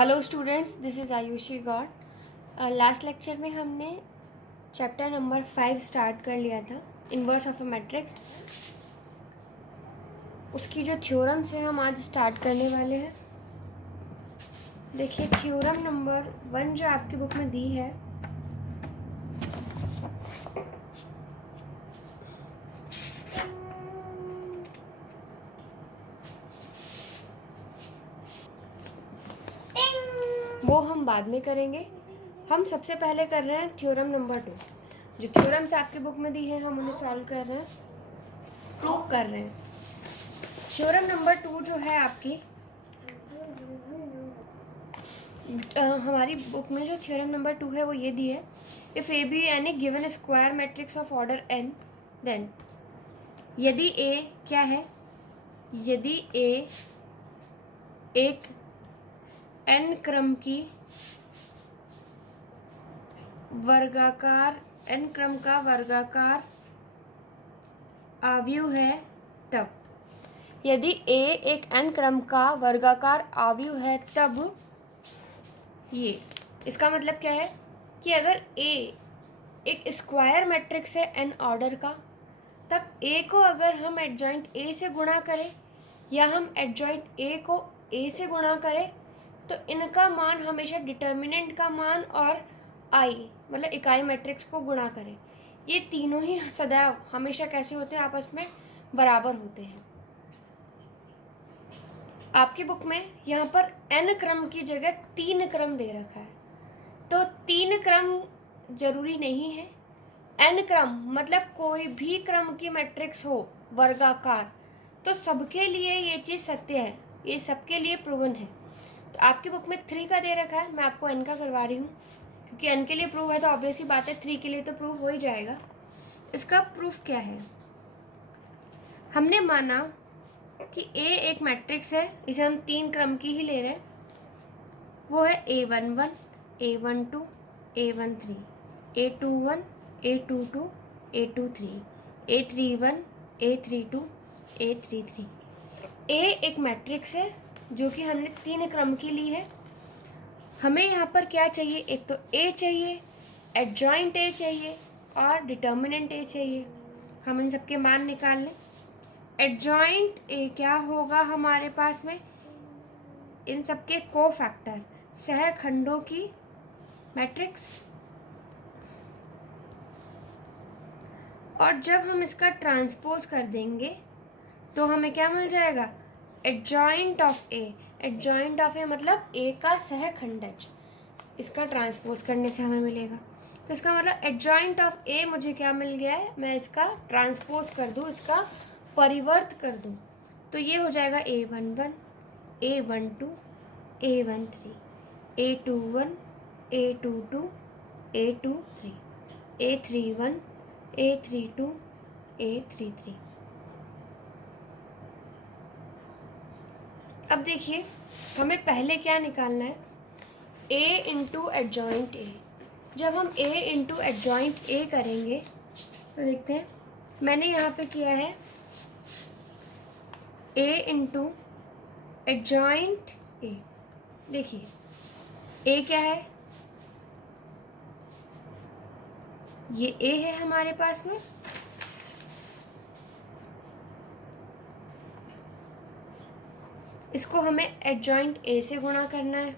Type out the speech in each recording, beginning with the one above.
Hello students, this is Ayushi Gaur. Last lecture में हमने chapter number 5 start कर लिया था, इन्वर्स ऑफ अ मैट्रिक्स। उसकी जो थ्योरम्स है हम आज स्टार्ट करने वाले हैं। देखिए, थ्योरम नंबर 1 जो आपकी बुक में दी है, वो हम बाद में करेंगे। हम सबसे पहले कर रहे हैं थ्योरम नंबर 2। जो थ्योरम्स आपकी बुक में दी है हम उन्हें सॉल्व कर रहे हैं, प्रूव कर रहे हैं। थ्योरम नंबर 2 जो है आपकी हमारी बुक में जो थ्योरम नंबर 2 है वो ये दी है, if A be an a given square matrix of order n, then यदि ए क्या है, यदि ए एक n क्रम की वर्गाकार n क्रम का वर्गाकार आव्यूह है, तब यदि a एक n क्रम का वर्गाकार आव्यूह है तब ये, इसका मतलब क्या है कि अगर a एक स्क्वायर मैट्रिक्स है n ऑर्डर का, तब a को अगर हम एडजॉइंट a से गुणा करें या हम एडजॉइंट a को a से गुणा करें तो इनका मान हमेशा डिटर्मिनेंट का मान और i मतलब इकाई मैट्रिक्स को गुणा करें, ये तीनों ही सदैव हमेशा कैसे होते हैं, आपस में बराबर होते हैं। आपकी बुक में यहाँ पर n क्रम की जगह 3 क्रम दे रखा है, तो 3 क्रम जरूरी नहीं है। n क्रम मतलब कोई भी क्रम की मैट्रिक्स हो वर्गाकार, तो सबके लिए ये चीज़ सत्य है, ये सबके लिए प्रूवन है। तो आपकी बुक में 3 का दे रखा है, मैं आपको n का करवा रही हूँ क्योंकि n के लिए प्रूव है तो ऑब्वियस ही बात है 3 के लिए तो प्रूव हो ही जाएगा। इसका प्रूफ क्या है, हमने माना कि a एक मैट्रिक्स है, इसे हम 3 क्रम की ही ले रहे हैं। वो है A11, A12, A13, A21, A22, A23, A31, A32, A33। A एक मैट्रिक्स है जो कि हमने 3 क्रम की ली है। हमें यहाँ पर क्या चाहिए, एक तो A चाहिए, एडजॉइंट A चाहिए और डिटर्मिनेंट A चाहिए। हम इन सबके मान निकाल लें। एडजॉइंट A क्या होगा हमारे पास में, इन सबके कोफैक्टर, सहखंडों की मैट्रिक्स। और जब हम इसका ट्रांसपोज कर देंगे तो हमें क्या मिल जाएगा, adjoint of A. Adjoint of A मतलब ए का सहखंडज, इसका ट्रांसपोज करने से हमें मिलेगा। तो इसका मतलब एडजॉइंट ऑफ ए मुझे क्या मिल गया है, मैं इसका ट्रांसपोज कर दूँ, इसका परिवर्त कर दूँ, तो ये हो जाएगा A11, A12, A13, A21, A22, A23, A31, A32, A33। अब देखिए, हमें पहले क्या निकालना है, A इंटू एडजॉइंट ए। जब हम A इंटू एडजॉइंट ए करेंगे तो देखते हैं, मैंने यहाँ पे किया है A इंटू एडजॉइंट ए। देखिए A क्या है, ये A है हमारे पास में, इसको हमें एडजॉइंट A से गुणा करना है।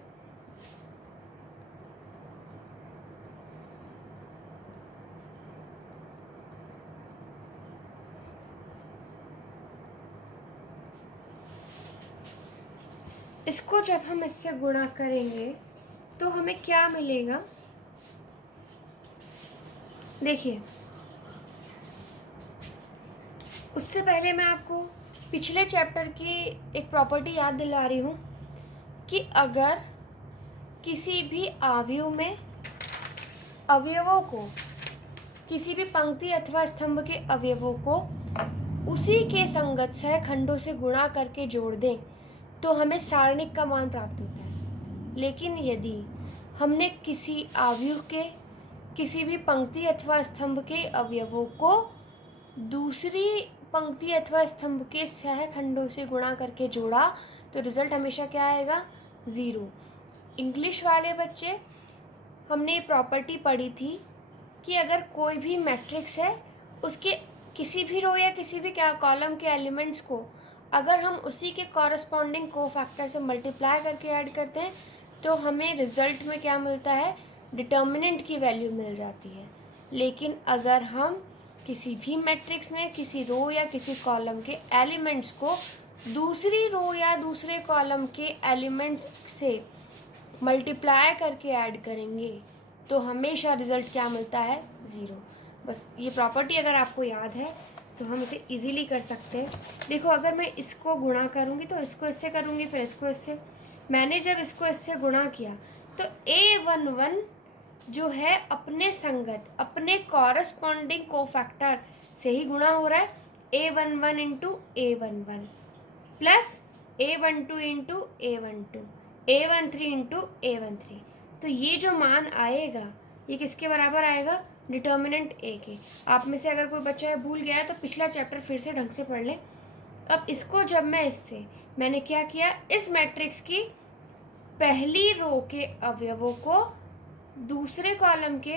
इसको जब हम इससे गुणा करेंगे तो हमें क्या मिलेगा, देखिए उससे पहले मैं आपको पिछले चैप्टर की एक प्रॉपर्टी याद दिला रही हूँ कि अगर किसी भी आव्यूह में अवयवों को, किसी भी पंक्ति अथवा स्तंभ के अवयवों को उसी के संगत सहखंडों से गुणा करके जोड़ दें तो हमें सारणिक का मान प्राप्त होता है। लेकिन यदि हमने किसी आव्यूह के किसी भी पंक्ति अथवा स्तंभ के अवयवों को दूसरी पंक्ति अथवा स्तंभ के सहखंडों से गुणा करके जोड़ा तो रिजल्ट हमेशा क्या आएगा, 0। इंग्लिश वाले बच्चे, हमने प्रॉपर्टी पढ़ी थी कि अगर कोई भी मैट्रिक्स है उसके किसी भी रो या किसी भी क्या कॉलम के एलिमेंट्स को अगर हम उसी के कॉरस्पॉन्डिंग कोफैक्टर से मल्टीप्लाई करके ऐड करते हैं तो हमें रिजल्ट में क्या मिलता है, डिटर्मिनेंट की वैल्यू मिल जाती है। लेकिन अगर हम किसी भी मैट्रिक्स में किसी रो या किसी कॉलम के एलिमेंट्स को दूसरी रो या दूसरे कॉलम के एलिमेंट्स से मल्टीप्लाई करके ऐड करेंगे तो हमेशा रिज़ल्ट क्या मिलता है, ज़ीरो। बस ये प्रॉपर्टी अगर आपको याद है तो हम इसे इजीली कर सकते हैं। देखो अगर मैं इसको गुणा करूँगी तो इसको इससे करूँगी, फिर इसको इससे। मैंने जब इसको इससे गुणा किया तो A11 जो है अपने संगत अपने कॉरस्पॉन्डिंग कोफैक्टर से ही गुणा हो रहा है, A11 into A11 plus A12 into A12, A13 into A13। तो ये जो मान आएगा ये किसके बराबर आएगा, डिटर्मिनेंट ए के। आप में से अगर कोई बच्चा है भूल गया है तो पिछला चैप्टर फिर से ढंग से पढ़ लें। अब इसको जब मैं इससे मैंने क्या किया, इस मैट्रिक्स की पहली रो के अवयवों को दूसरे कॉलम के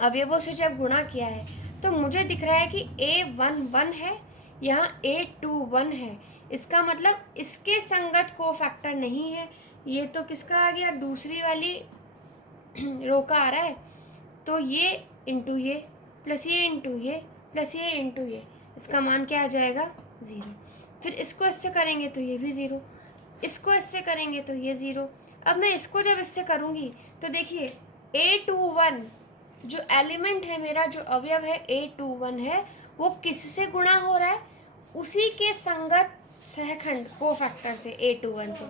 अवयवों से जब गुणा किया है तो मुझे दिख रहा है कि A11 है, यहाँ A21 है। इसका मतलब इसके संगत कोफैक्टर नहीं है, ये तो किसका आ गया, दूसरी वाली रो का आ रहा है। तो ये इंटू ये प्लस ये इंटू ये प्लस ये इंटू ये, इसका मान क्या आ जाएगा, ज़ीरो। फिर इसको इससे करेंगे तो ये भी ज़ीरो, इसको इससे करेंगे तो ये ज़ीरो। अब मैं इसको जब इससे करूँगी तो देखिए A21 जो एलिमेंट है मेरा, जो अवयव है A21 है, वो किससे गुणा हो रहा है, उसी के संगत सहखंड कोफैक्टर से A21 से,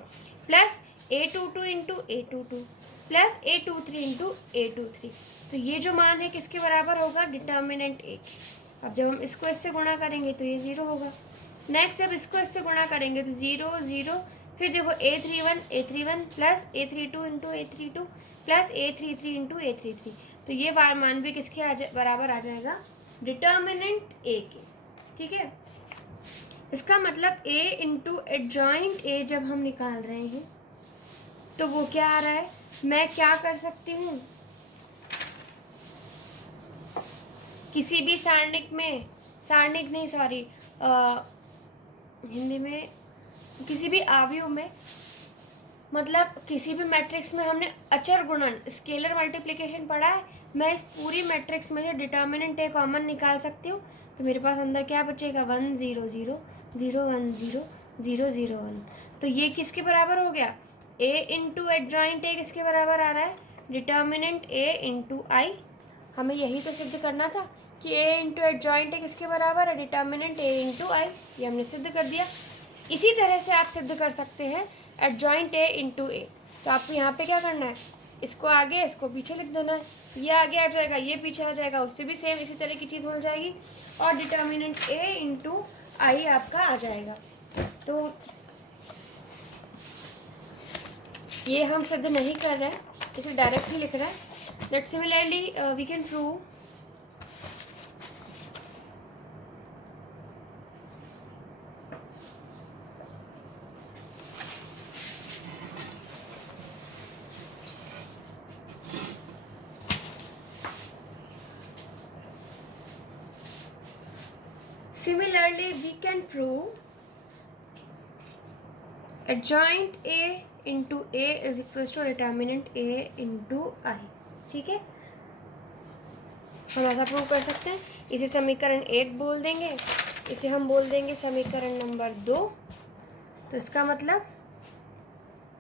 plus A22 into A22 plus A23 into A23। तो ये जो मान है किसके बराबर होगा, डिटर्मिनेंट ए के। अब जब हम इसको इससे गुणा करेंगे तो ये ज़ीरो होगा। नेक्स्ट जब इसको इससे गुणा करेंगे तो ज़ीरो ज़ीरो, फिर देखो A31 plus A32 into A32 plus A33 into A33। तो ये मान भी किसके बराबर आ जाएगा, डिटर्मिनेंट ए के। ठीक है, इसका मतलब A इंटू एडजॉइंट ए जब हम निकाल रहे हैं तो वो क्या आ रहा है, मैं क्या कर सकती हूँ, किसी भी सारणिक में, सारणिक नहीं सॉरी हिंदी में किसी भी आव्यूह में, मतलब किसी भी मैट्रिक्स में हमने अचर गुणन स्केलर मल्टीप्लिकेशन पढ़ा है, मैं इस पूरी मैट्रिक्स में से डिटर्मिनेंट ए कॉमन निकाल सकती हूँ। तो मेरे पास अंदर क्या बचेगा, 1 0 0 0 1 0 0 0 1। तो ये किसके बराबर हो गया, ए इंटू एडजॉइंट ए किसके बराबर आ रहा है, डिटर्मिनेंट ए इंटू आई। हमें यही तो सिद्ध करना था कि ए इंटू एडजॉइंट ए किसके बराबर है, डिटर्मिनेंट ए इंटू आई। ये हमने सिद्ध कर दिया। इसी तरह से आप सिद्ध कर सकते हैं एडजॉइंट ए इंटू ए। तो आपको यहाँ पे क्या करना है, इसको आगे इसको पीछे लिख देना है, ये आगे आ जाएगा ये पीछे आ जाएगा, उससे भी सेम इसी तरह की चीज़ मिल जाएगी और डिटर्मिनेंट ए इंटू आई आपका आ जाएगा। तो ये हम सिद्ध नहीं कर रहे हैं, इसे डायरेक्टली लिख रहे हैं। That similarly we can prove Similarly, we can prove adjoint A into A is equals to determinant A into I। ठीक है, हम ऐसा प्रूव कर सकते हैं। इसे समीकरण 1 बोल देंगे, इसे हम बोल देंगे समीकरण नंबर 2। तो इसका मतलब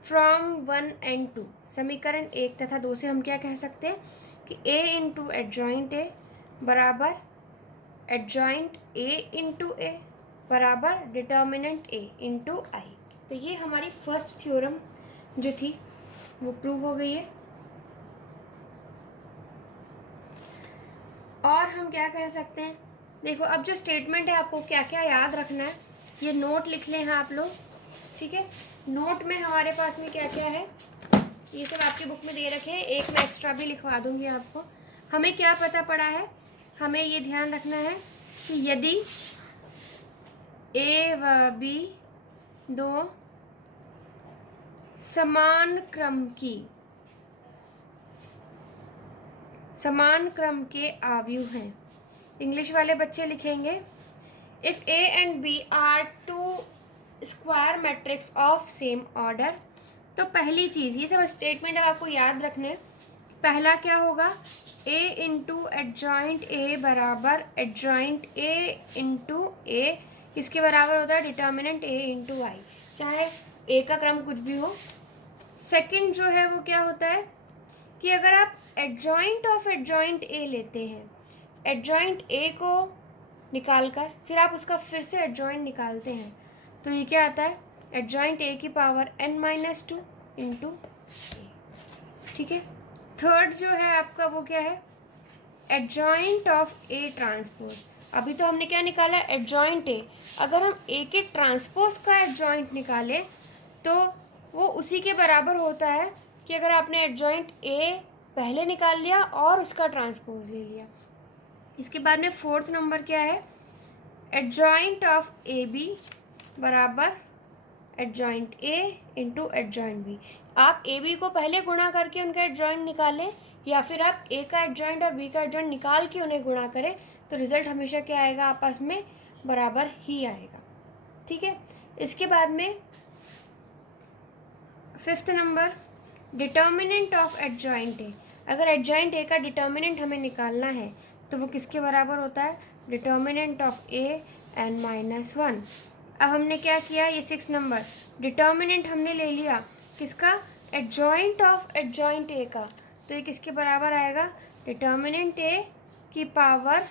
फ्रॉम 1 and 2, समीकरण 1 तथा 2 से हम क्या कह सकते हैं कि A इंटू एडजॉइंट ए बराबर एडजॉइंट ए इंटू ए बराबर डिटर्मिनेंट ए इंटू आई। तो ये हमारी फर्स्ट थ्योरम जो थी वो प्रूव हो गई है। और हम क्या कह सकते हैं, देखो अब जो स्टेटमेंट है आपको क्या क्या याद रखना है, ये नोट लिख लें हैं आप लोग। ठीक है, नोट में हमारे पास में क्या क्या है ये सब आपकी बुक में दे रखे हैं, एक मैं एक्स्ट्रा भी लिखवा दूंगी आपको। हमें क्या पता पड़ा है, हमें ये ध्यान रखना है कि यदि ए व बी दो समान क्रम के आव्यूह हैं। इंग्लिश वाले बच्चे लिखेंगे if A and B are two square matrix of same order. तो पहली चीज़, ये सब स्टेटमेंट आपको याद रखने। पहला क्या होगा, ए इंटू एडजॉइंट ए बराबर एडजॉइंट ए इंटू ए, इसके बराबर होता है डिटर्मिनेंट ए इंटू आई, चाहे ए का क्रम कुछ भी हो। सेकंड जो है वो क्या होता है कि अगर आप एडजॉइंट ऑफ एडजॉइंट ए लेते हैं, एडजॉइंट ए को निकाल कर फिर आप उसका फिर से एडजॉइंट निकालते हैं, तो ये क्या आता है, एडजॉइंट ए की पावर n-2 इंटू ए। ठीक है। थर्ड जो है आपका वो क्या है, एडजॉइंट ऑफ ए ट्रांसपोज। अभी तो हमने क्या निकाला, एडजॉइंट ए। अगर हम ए के ट्रांसपोज का एडजॉइंट निकालें तो वो उसी के बराबर होता है कि अगर आपने एडजॉइंट ए पहले निकाल लिया और उसका ट्रांसपोज ले लिया। इसके बाद में फोर्थ नंबर क्या है, एडजॉइंट ऑफ ए बी बराबर adjoint A into adjoint B. आप ए बी को पहले गुणा करके उनका एडजॉइंट निकालें, या फिर आप ए का एडजॉइंट और बी का एडजॉइंट निकाल के उन्हें गुणा करें, तो रिजल्ट हमेशा क्या आएगा, आपस में बराबर ही आएगा। ठीक है। इसके बाद में fifth number, determinant of adjoint A. अगर एडजॉइंट ए का डिटर्मिनेंट हमें निकालना है तो वो किसके बराबर होता है, डिटर्मिनेंट ऑफ ए n-1। अब हमने क्या किया, ये 6 नंबर, डिटर्मिनेंट हमने ले लिया किसका, एडजॉइंट ऑफ एडजॉइंट ए का, तो ये किसके बराबर आएगा, डिटर्मिनेंट ए की पावर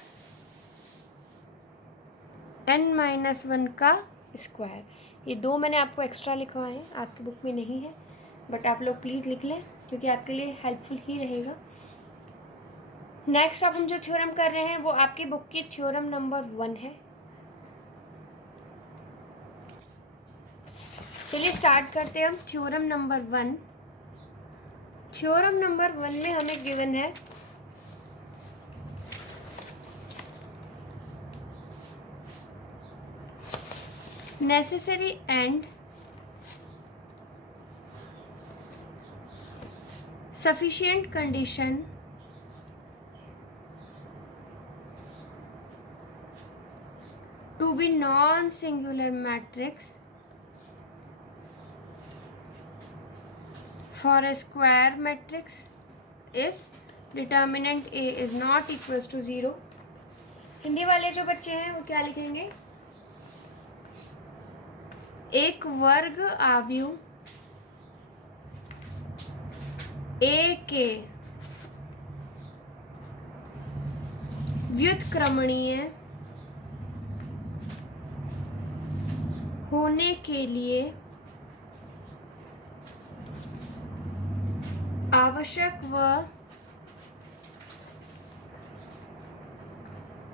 n-1 का स्क्वायर। ये दो मैंने आपको एक्स्ट्रा लिखवाए हैं, आपकी बुक में नहीं है, बट आप लोग प्लीज़ लिख लें क्योंकि आपके लिए हेल्पफुल ही रहेगा। नेक्स्ट अब हम जो थ्योरम कर रहे हैं वो आपकी बुक की थ्योरम नंबर 1 है। चलिए स्टार्ट करते हैं हम थ्योरम नंबर 1। थ्योरम नंबर 1 में हमें गिवन है necessary and sufficient condition to be non-singular matrix for a square matrix is determinant A is not equals to 0। Hindi वाले जो बच्चे हैं वो क्या लिखेंगे, एक वर्ग आव्यूह ए के व्युत्क्रमणीय होने के लिए आवश्यक व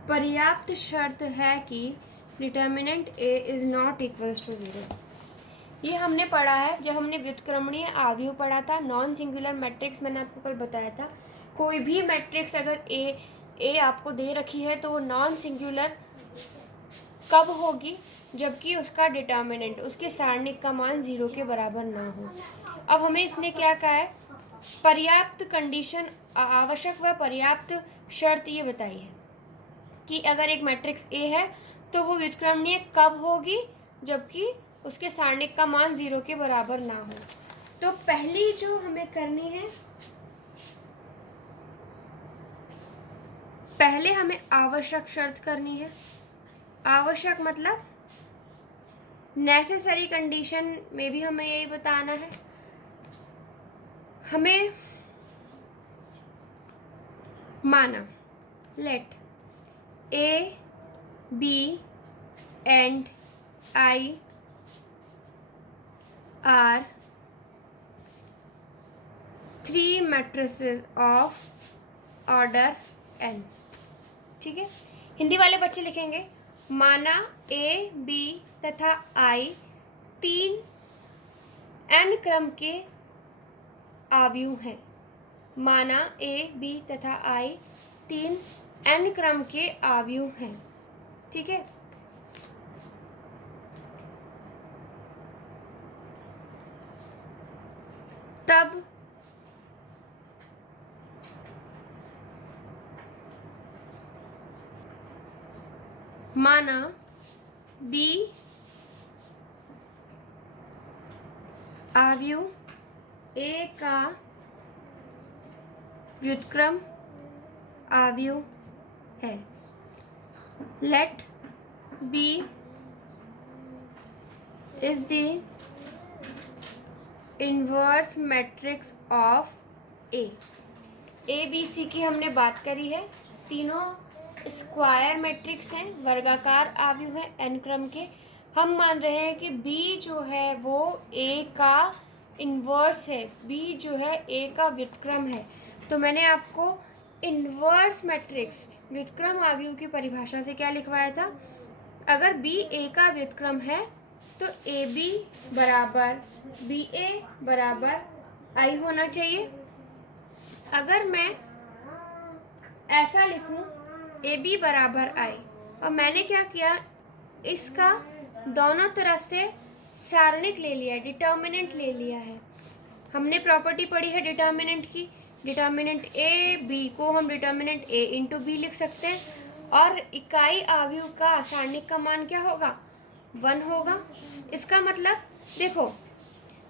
पर्याप्त शर्त है कि determinant A is not equals to 0। ये हमने पढ़ा है जब हमने व्युत्क्रमणीय आव्यूह पढ़ा था, नॉन सिंगुलर मैट्रिक्स मैंने आपको कल बताया था। कोई भी मैट्रिक्स अगर ए आपको दे रखी है तो वो नॉन सिंगुलर कब होगी, जबकि उसका डिटर्मिनेंट, उसके सारणिक का मान 0 के बराबर ना हो। अब हमें इसने क्या कहा है, पर्याप्त कंडीशन, आवश्यक व पर्याप्त शर्त ये बताई है कि अगर एक मैट्रिक्स ए है तो वो व्युत्क्रमणीय कब होगी, जबकि उसके सारणिक का मान 0 के बराबर ना हो। तो पहली जो हमें करनी है, पहले हमें आवश्यक शर्त करनी है। आवश्यक मतलब नेसेसरी कंडीशन में भी हमें यही बताना है। हमें माना, let A B and I are 3 matrices of order n। ठीक है। हिंदी वाले बच्चे लिखेंगे, माना ए बी तथा आई 3 n क्रम के आव्यूह हैं। माना ए बी तथा आई 3 n क्रम के आव्यूह हैं। ठीक है। तब माना बी अवयव ए का व्युत्क्रम अवयव है। Let B is the inverse matrix of A B C की हमने बात करी है। तीनों स्क्वायर मैट्रिक्स हैं, वर्गाकार अवयव है n क्रम के। हम मान रहे हैं कि b जो है वो a का इन्वर्स है, b जो है a का व्युत्क्रम है। तो मैंने आपको इन्वर्स मैट्रिक्स व्युत्क्रम अवयव की परिभाषा से क्या लिखवाया था? अगर b a का व्युत्क्रम है तो ab बराबर ba बराबर i होना चाहिए। अगर मैं ऐसा लिखूं ए बी बराबर आई, और मैंने क्या किया, इसका दोनों तरफ से सारणिक ले लिया, डिटर्मिनेंट ले लिया है। हमने प्रॉपर्टी पढ़ी है डिटर्मिनेंट की। डिटर्मिनेंट ए बी को हम डिटर्मिनेंट ए इंटू बी लिख सकते हैं, और इकाई अवयव का सारणिक का मान क्या होगा? 1 होगा। इसका मतलब देखो,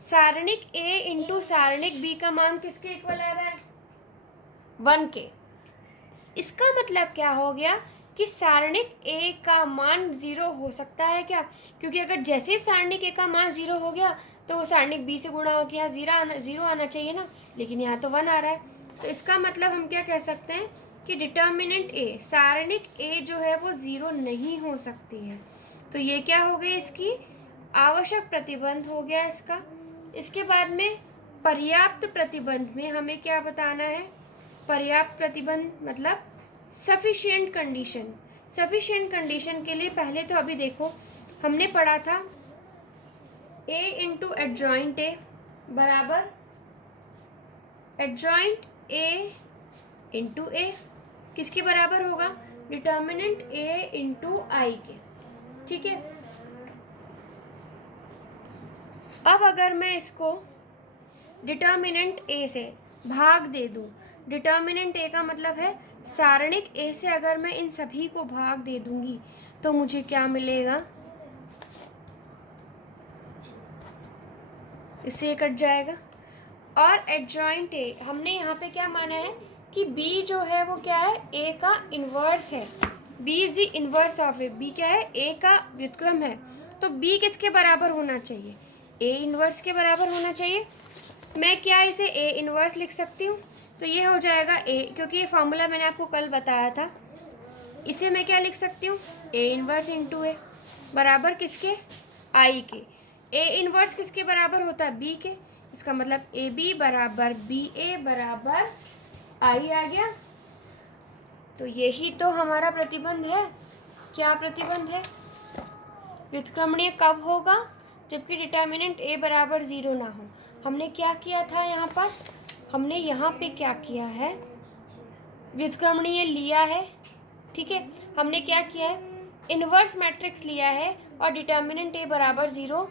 सारणिक ए इंटू सारणिक बी का मान किसके इक्वल आ रहा है? 1 के। इसका मतलब क्या हो गया कि सारणिक ए का मान 0 हो सकता है क्या? क्योंकि अगर जैसे सारणिक ए का मान 0 हो गया तो वो सारणिक बी से गुणा होकर यहाँ 0 आना चाहिए ना, लेकिन यहाँ तो 1 आ रहा है। तो इसका मतलब हम क्या कह सकते हैं कि डिटर्मिनेंट ए, सारणिक ए जो है वो 0 नहीं हो सकती है। तो ये क्या हो गई? इसकी आवश्यक प्रतिबंध हो गया इसका। इसके बाद में पर्याप्त प्रतिबंध में हमें क्या बताना है? पर्याप्त प्रतिबंध मतलब सफिशिएंट कंडीशन। सफिशिएंट कंडीशन के लिए पहले तो अभी देखो, हमने पढ़ा था a इंटू एडजॉइंट ए बराबर एडजॉइंट a इंटू ए। किसके बराबर होगा? डिटर्मिनेंट a इंटू आई के। ठीक है। अब अगर मैं इसको डिटर्मिनेंट a से भाग दे दूं, डिटर्मिनेंट ए का मतलब है सारणिक ए से अगर मैं इन सभी को भाग दे दूंगी तो मुझे क्या मिलेगा? इससे कट जाएगा। और एडजॉइंट ए, हमने यहाँ पे क्या माना है कि बी जो है वो क्या है? ए का इन्वर्स है। B is the inverse of A. B क्या है? ए का व्युत्क्रम है। तो बी किसके बराबर होना चाहिए? ए इन्वर्स के बराबर होना चाहिए। मैं क्या इसे ए इन्वर्स लिख सकती हूँ? तो ये हो जाएगा ए, क्योंकि ये फॉर्मूला मैंने आपको कल बताया था। इसे मैं क्या लिख सकती हूँ? ए इन्वर्स इंटू ए बराबर किसके? आई के। ए इन्वर्स किसके बराबर होता है? बी के। इसका मतलब ए बी बराबर बी ए बराबर आई आ गया। तो यही तो हमारा प्रतिबंध है। क्या प्रतिबंध है? व्युत्क्रमणीय कब होगा? जबकि डिटर्मिनेंट ए बराबर 0 ना हो। हमने क्या किया था यहाँ पर? हमने यहाँ पे क्या किया है? व्युत्क्रमणीय लिया है। ठीक है। हमने क्या किया है? इन्वर्स मैट्रिक्स लिया है और डिटर्मिनेंट ए बराबर 0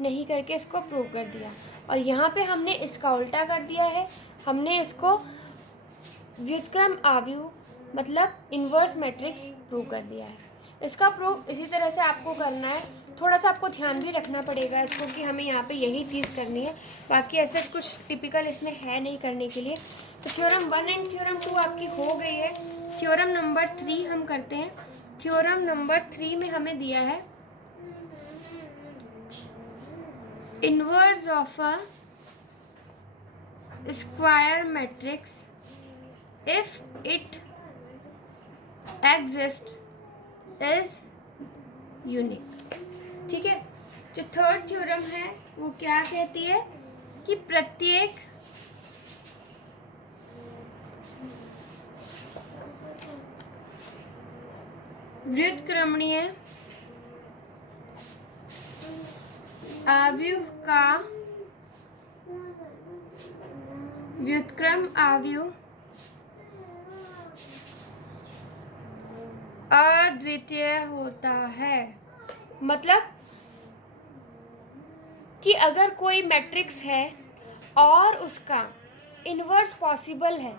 नहीं करके इसको प्रूव कर दिया। और यहाँ पे हमने इसका उल्टा कर दिया है। हमने इसको व्युत्क्रम अवयव मतलब इन्वर्स मैट्रिक्स प्रूव कर दिया है। इसका प्रूव इसी तरह से आपको करना है। थोड़ा सा आपको ध्यान भी रखना पड़ेगा इसको कि हमें यहाँ पे यही चीज़ करनी है, बाकी ऐसा कुछ टिपिकल इसमें है नहीं करने के लिए। तो थ्योरम 1 एंड थ्योरम 2 आपकी हो गई है। थ्योरम नंबर 3 हम करते हैं। थ्योरम नंबर 3 में हमें दिया है inverse of a square matrix if it exist is unique. ठीक है। जो थर्ड थ्योरम है वो क्या कहती है कि प्रत्येक व्युत्क्रमणीय अवयव का व्युत्क्रम अवयव अद्वितीय होता है। मतलब कि अगर कोई मैट्रिक्स है और उसका इन्वर्स पॉसिबल है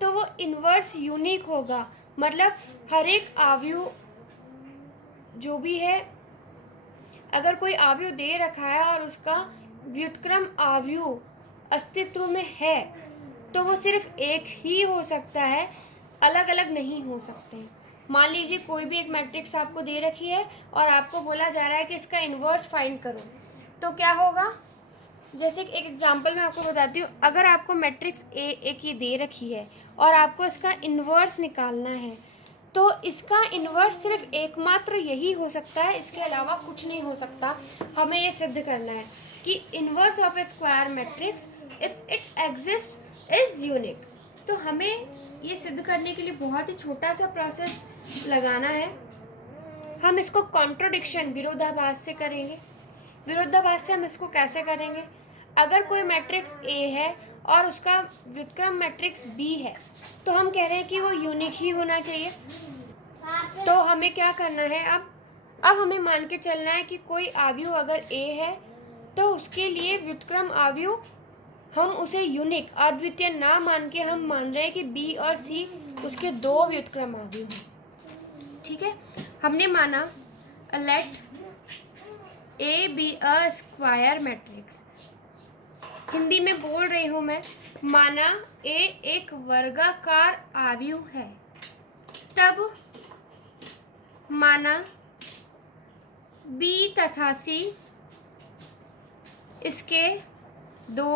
तो वो इन्वर्स यूनिक होगा। मतलब हर एक अवयव जो भी है, अगर कोई अवयव दे रखा है और उसका व्युत्क्रम अवयव अस्तित्व में है तो वो सिर्फ एक ही हो सकता है, अलग अलग नहीं हो सकते। मान लीजिए कोई भी एक मैट्रिक्स आपको दे रखी है और आपको बोला जा रहा है कि इसका इन्वर्स फाइंड करो, तो क्या होगा? जैसे एक एग्जांपल मैं आपको बताती हूँ। अगर आपको मैट्रिक्स ए एक ये दे रखी है और आपको इसका इन्वर्स निकालना है तो इसका इन्वर्स सिर्फ एकमात्र यही हो सकता है, इसके अलावा कुछ नहीं हो सकता। हमें ये सिद्ध करना है कि inverse of A square matrix if it exist is unique. तो हमें ये सिद्ध करने के लिए बहुत ही छोटा सा प्रोसेस लगाना है। हम इसको कॉन्ट्रोडिक्शन, विरोधाभास से करेंगे। विरोधाभास से हम इसको कैसे करेंगे? अगर कोई मैट्रिक्स ए है और उसका व्युत्क्रम मैट्रिक्स बी है तो हम कह रहे हैं कि वो यूनिक ही होना चाहिए। तो हमें क्या करना है? अब हमें मान के चलना है कि कोई अवयव अगर ए है तो उसके लिए व्युत्क्रम अवयव हम उसे यूनिक, अद्वितीय ना मान के हम मान रहे हैं कि बी और सी उसके दो व्युत्क्रम अवयव हैं। ठीक है, हमने माना let A be a square matrix. Hindi में बोल रही हूँ मैं। माना ए एक वर्गाकार अवयव है, तब माना बी तथा सी इसके दो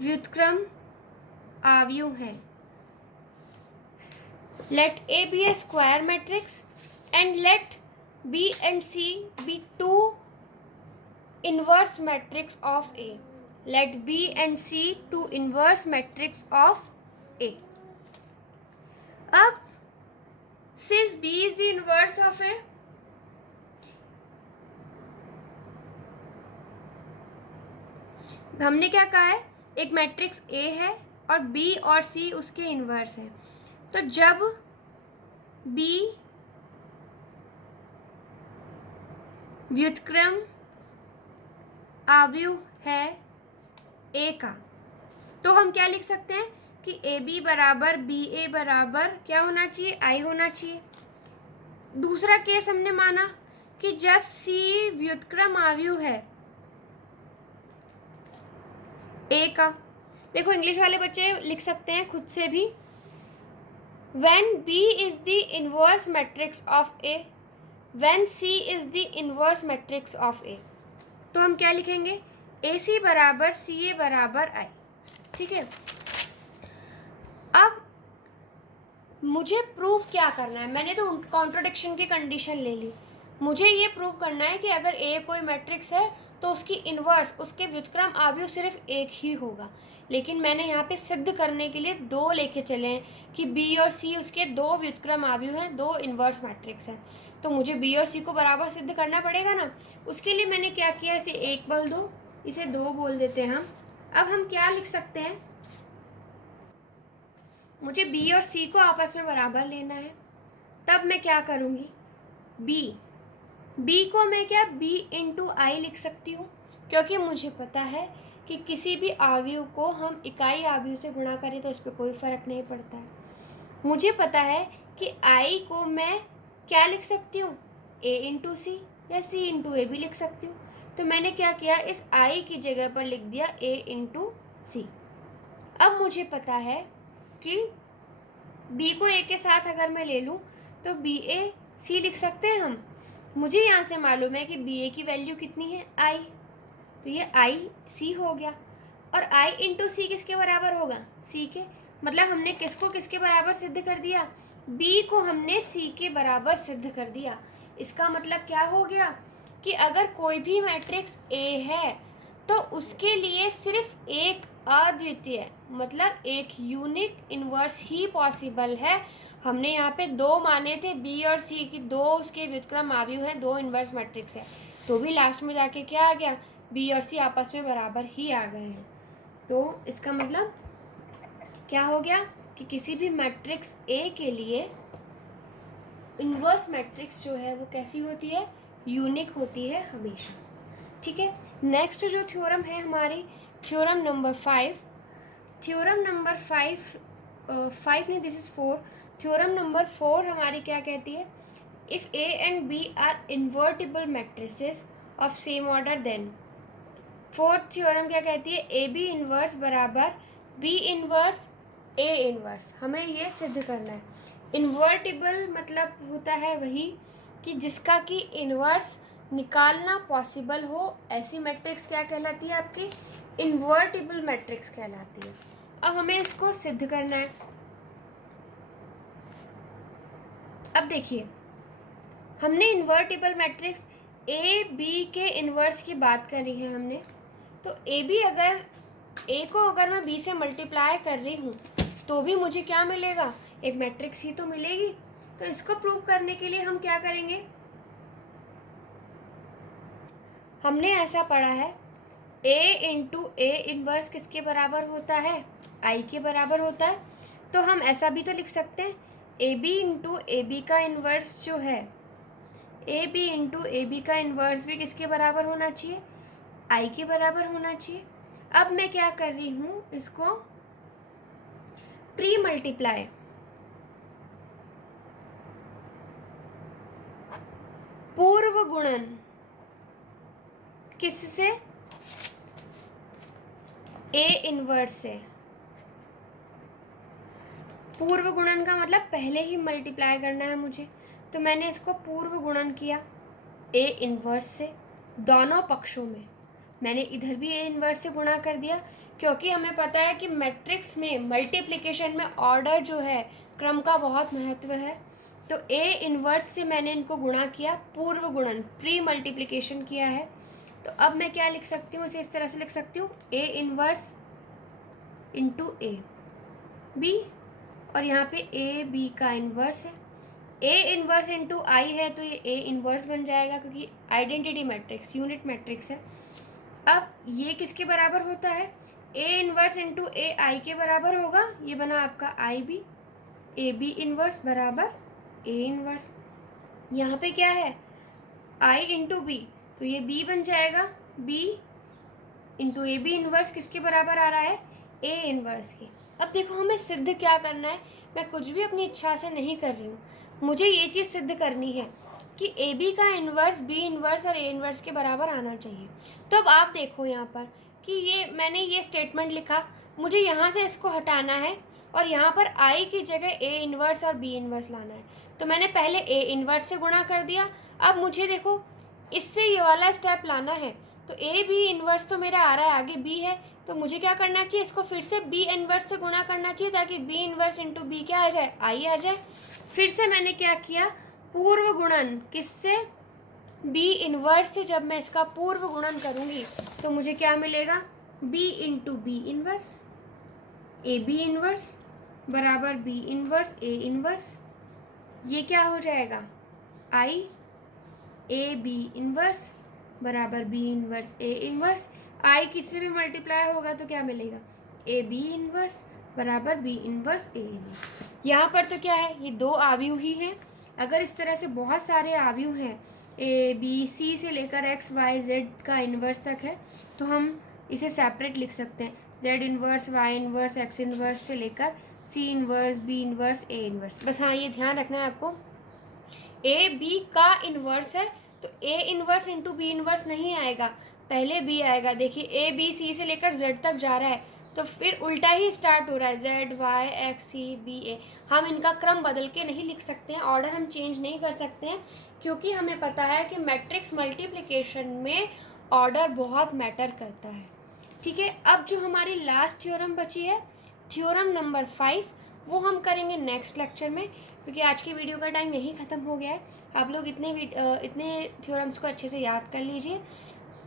व्युत्क्रम अवयव हैं। Let A be a square matrix and let B and C be two inverse matrix of A. Let B and C two inverse matrix of A. अब since B is the inverse of A, हमने क्या कहा है? एक matrix A है और B और C उसके इन्वर्स है। तो जब B व्युत्क्रम अवयव है ए का तो हम क्या लिख सकते हैं कि ए बी बराबर बी ए बराबर क्या होना चाहिए? आई होना चाहिए। दूसरा केस हमने माना कि जब सी व्युत्क्रम अवयव है ए का, देखो इंग्लिश वाले बच्चे लिख सकते हैं खुद से भी। When B is the inverse matrix of A, when C is the inverse matrix of A, तो हम क्या लिखेंगे? ए सी बराबर सी ए बराबर आई। ठीक है, अब मुझे प्रूव क्या करना है? मैंने तो कॉन्ट्रोडिक्शन की कंडीशन ले ली। मुझे ये प्रूव करना है कि अगर ए कोई मैट्रिक्स है तो उसकी इन्वर्स, उसके व्युत्क्रम अवयव सिर्फ एक ही होगा। लेकिन मैंने यहाँ पे सिद्ध करने के लिए दो लेके चले हैं कि बी और सी उसके दो व्युत्क्रम अवयव हैं, दो इन्वर्स मैट्रिक्स हैं। तो मुझे बी और सी को बराबर सिद्ध करना पड़ेगा ना। उसके लिए मैंने क्या किया, इसे एक बोल दो, इसे दो बोल देते हैं हम। अब हम क्या लिख सकते हैं? मुझे बी और सी को आपस में बराबर लेना है। तब मैं क्या करूँगी? बी को मैं क्या बी इंटू आई लिख सकती हूँ, क्योंकि मुझे पता है कि किसी भी अवयव को हम इकाई अवयव से गुणा करें तो इस पर कोई फ़र्क नहीं पड़ता है। मुझे पता है कि आई को मैं क्या लिख सकती हूँ? ए इंटू सी या सी इंटू ए भी लिख सकती हूँ। तो मैंने क्या किया, इस आई की जगह पर लिख दिया ए इंटू सी। अब मुझे पता है कि बी को ए के साथ अगर मैं ले लूँ तो बी ए सी लिख सकते हैं हम। मुझे यहाँ से मालूम है कि बी ए की वैल्यू कितनी है? आई। तो ये आई सी हो गया। और आई इंटू सी किसके बराबर होगा? सी के। मतलब हमने किसको किसके बराबर सिद्ध कर दिया? बी को हमने सी के बराबर सिद्ध कर दिया। इसका मतलब क्या हो गया कि अगर कोई भी मैट्रिक्स ए है तो उसके लिए सिर्फ एक अद्वितीय, मतलब एक यूनिक इन्वर्स ही पॉसिबल है। हमने यहाँ पे दो माने थे, बी और सी की दो उसके व्युत्क्रम अवयव हैं, दो इन्वर्स मैट्रिक्स है। तो भी लास्ट में जाके क्या आ गया? बी और सी आपस में बराबर ही आ गए हैं। तो इसका मतलब क्या हो गया कि किसी भी मैट्रिक्स ए के लिए इन्वर्स मैट्रिक्स जो है वो कैसी होती है? यूनिक होती है हमेशा। ठीक है, नेक्स्ट जो थ्योरम है हमारी थ्योरम नंबर 5, थ्योरम नंबर 5 नहीं, दिस इज़ 4। थ्योरम नंबर 4 हमारी क्या कहती है? If A and B are invertible matrices of same order then. Fourth theorem क्या कहती है? ए बी इन्वर्स बराबर बी इन्वर्स ए इन्वर्स। हमें ये सिद्ध करना है। इन्वर्टिबल मतलब होता है वही कि जिसका कि इन्वर्स निकालना पॉसिबल हो, ऐसी मैट्रिक्स क्या कहलाती है? आपकी इन्वर्टिबल मैट्रिक्स कहलाती है। अब हमें इसको सिद्ध करना है। अब देखिए, हमने इन्वर्टिबल मैट्रिक्स ए बी के इन्वर्स की बात करी है हमने। तो ए बी अगर ए को अगर मैं बी से मल्टीप्लाई कर रही हूँ तो भी मुझे क्या मिलेगा? एक मैट्रिक्स ही तो मिलेगी। तो इसको प्रूव करने के लिए हम क्या करेंगे? हमने ऐसा पढ़ा है, ए इंटू ए इन्वर्स किसके बराबर होता है? आई के बराबर होता है। तो हम ऐसा भी तो लिख सकते हैं, A B into A B का इन्वर्स जो है, A B into A B का इन्वर्स भी किसके बराबर होना चाहिए? आई के बराबर होना चाहिए। अब मैं क्या कर रही हूँ? इसको प्री मल्टीप्लाई, पूर्व गुणन किससे? ए इन्वर्स से। पूर्व गुणन का मतलब पहले ही मल्टीप्लाई करना है मुझे, तो मैंने इसको पूर्व गुणन किया ए इन्वर्स से दोनों पक्षों में। मैंने इधर भी ए इन्वर्स से गुणा कर दिया, क्योंकि हमें पता है कि मैट्रिक्स में मल्टीप्लिकेशन में ऑर्डर जो है, क्रम का बहुत महत्व है। तो ए इन्वर्स से मैंने इनको गुणा किया, पूर्व गुणन प्री मल्टीप्लिकेशन किया है। तो अब मैं क्या लिख सकती हूँ? इसे इस तरह से लिख सकती हूँ, A inverse into A B, और यहाँ पे ए बी का इन्वर्स है। ए इन्वर्स इंटू आई है तो ये ए इन्वर्स बन जाएगा, क्योंकि आइडेंटिटी मैट्रिक्स यूनिट मैट्रिक्स है। अब ये किसके बराबर होता है? ए इन्वर्स इंटू ए आई के बराबर होगा। ये बना आपका आई बी, ए बी इन्वर्स बराबर ए इन्वर्स। यहाँ पे क्या है? आई इंटू बी, तो ये बी बन जाएगा, B into A B inverse किसके बराबर आ रहा है? ए इन्वर्स की। अब देखो, हमें सिद्ध क्या करना है? मैं कुछ भी अपनी इच्छा से नहीं कर रही हूँ, मुझे ये चीज़ सिद्ध करनी है कि ए बी का इन्वर्स बी इन्वर्स और ए इन्वर्स के बराबर आना चाहिए। तो अब आप देखो यहाँ पर कि ये मैंने ये स्टेटमेंट लिखा, मुझे यहाँ से इसको हटाना है और यहाँ पर आई की जगह ए इन्वर्स और बी इन्वर्स लाना है। तो मैंने पहले ए इन्वर्स से गुणा कर दिया। अब मुझे देखो, इससे ये वाला स्टेप लाना है। तो ए बी इन्वर्स तो मेरा आ रहा है, आगे बी है, तो मुझे क्या करना चाहिए? इसको फिर से बी इन्वर्स से गुणा करना चाहिए, ताकि बी इन्वर्स इंटू बी क्या आ जाए? आई आ जाए। फिर से मैंने क्या किया? पूर्व गुणन किससे? बी इन्वर्स से। जब मैं इसका पूर्व गुणन करूँगी तो मुझे क्या मिलेगा? B into B inverse, A B inverse बराबर बी इन्वर्स ए इन्वर्स। ये क्या हो जाएगा? आई ए बी इन्वर्स बराबर B inverse A inverse. I किससे भी मल्टीप्लाई होगा तो क्या मिलेगा? ए बी इन्वर्स बराबर बी इन्वर्स ए इन्वर्स। यहाँ पर तो क्या है? ये दो आव्यूह ही हैं। अगर इस तरह से बहुत सारे आव्यूह हैं, ए बी सी से लेकर एक्स वाई जेड का इन्वर्स तक है, तो हम इसे सेपरेट लिख सकते हैं। Z inverse, Y inverse, X inverse से लेकर C inverse, B inverse, A inverse. बस हाँ, ये ध्यान रखना है आपको, ए बी का इन्वर्स है तो A inverse into B inverse नहीं आएगा, पहले बी आएगा। देखिए, ए बी सी से लेकर जेड तक जा रहा है, तो फिर उल्टा ही स्टार्ट हो रहा है, Z Y X C B A. हम इनका क्रम बदल के नहीं लिख सकते हैं, ऑर्डर हम चेंज नहीं कर सकते हैं, क्योंकि हमें पता है कि मैट्रिक्स मल्टीप्लिकेशन में ऑर्डर बहुत मैटर करता है। ठीक है, अब जो हमारी लास्ट थ्योरम बची है, थ्योरम नंबर 5, वो हम करेंगे नेक्स्ट लेक्चर में, क्योंकि आज की वीडियो का टाइम यहीं ख़त्म हो गया है। आप लोग इतने थ्योरम्स को अच्छे से याद कर लीजिए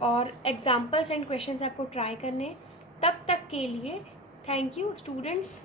और एग्जाम्पल्स एंड क्वेश्चंस आपको ट्राई करने हैं। तब तक के लिए थैंक यू स्टूडेंट्स।